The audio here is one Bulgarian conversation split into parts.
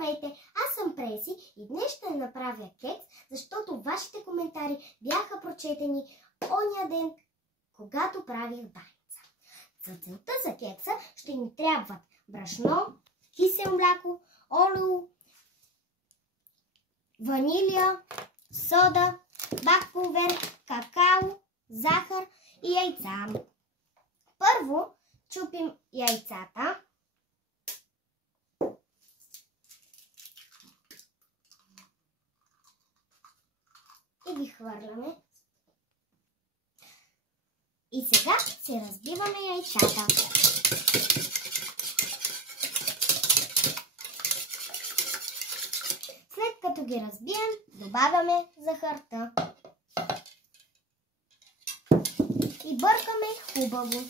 Здравейте, аз съм Преси и днес ще направя кекс, защото вашите коментари бяха прочетени ония ден, когато правих баница. За целта за кекса ще ни трябват брашно, кисело мляко, олио, ванилия, сода, бак пулвер, какао, захар и яйца. Първо чупим яйцата. И ги хвърляме. И сега си разбиваме яйцата. След като ги разбием, добавяме захарта. И бъркаме хубаво.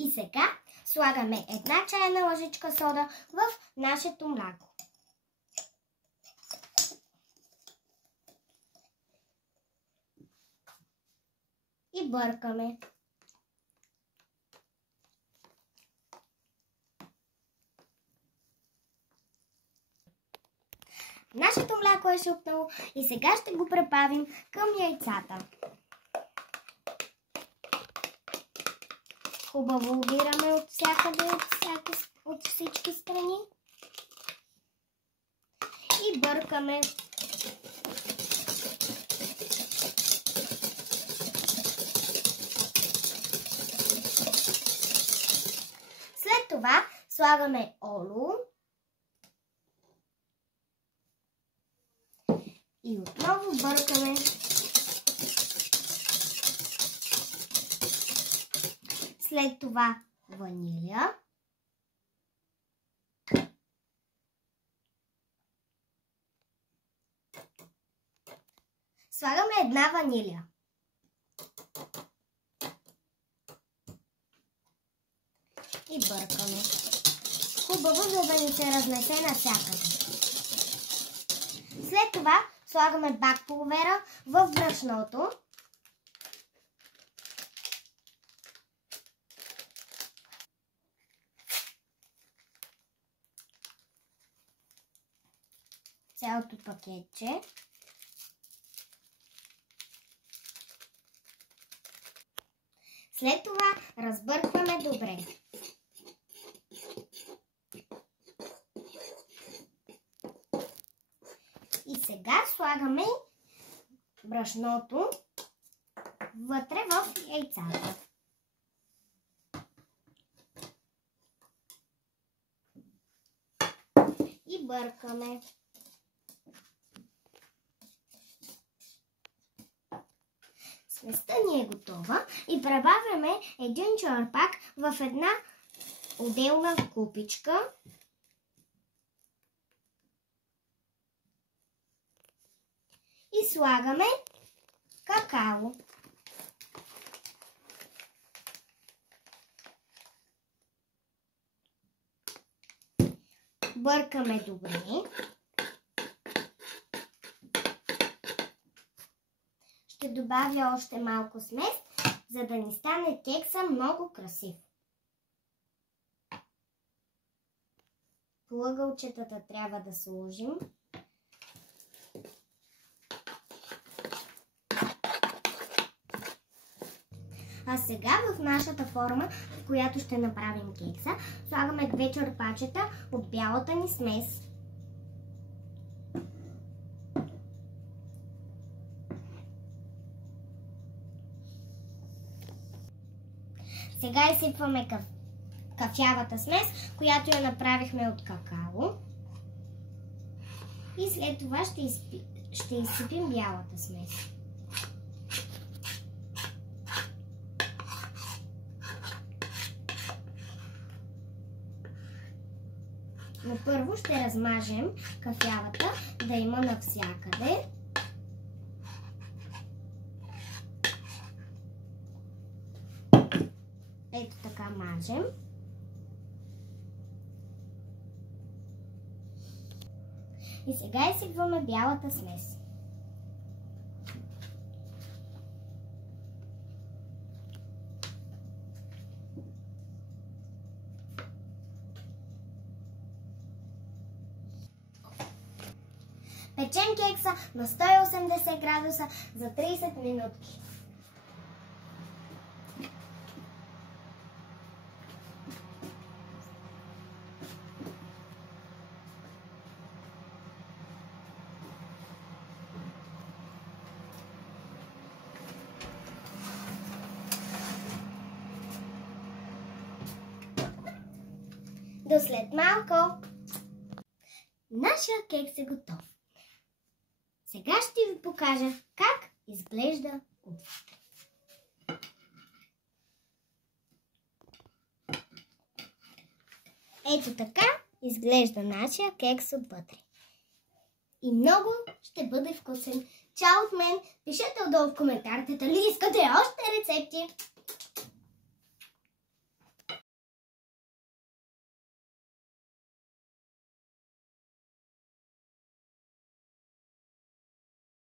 И сега слагаме една чайна лъжичка сода в нашето мляко. И бъркаме. Нашето мляко е шупнало и сега ще го препавим към яйцата. Хубаво обираме от всякъде, от всички страни. И бъркаме. След това слагаме олио. И отново бъркаме. След това ванилия. Слагаме една ванилия. И бъркаме. Хубаво, за да ни се разнесе навсякъде. След това слагаме бак пулвера в брашното. Цялото пакетче. След това разбъркваме добре. И сега слагаме брашното вътре в яйцата. И бъркаме. Сместа ни е готова и прибавяме един чорпак в една отделна купичка. И слагаме какао. Бъркаме добре. Ще добавя още малко смес, за да ни стане кекса много красив. По ъгълчетата трябва да сложим. А сега в нашата форма, в която ще направим кекса, слагаме 2 черпачета от бялата ни смес. Сега изсипваме кафявата смес, която я направихме от какао. И след това ще изсипим бялата смес. Но първо ще размажем кафявата, да има навсякъде. Ето така. така мажем. И сега изсипваме бялата смес. Печем кекса на 180 градуса за 30 минутки. До след малко. Нашия кекс е готов. Сега ще ви покажа как изглежда отвътре. Ето така изглежда нашия кекс отвътре. И много ще бъде вкусен. Чао от мен! Пишете отдолу в коментарите дали искате още рецепти.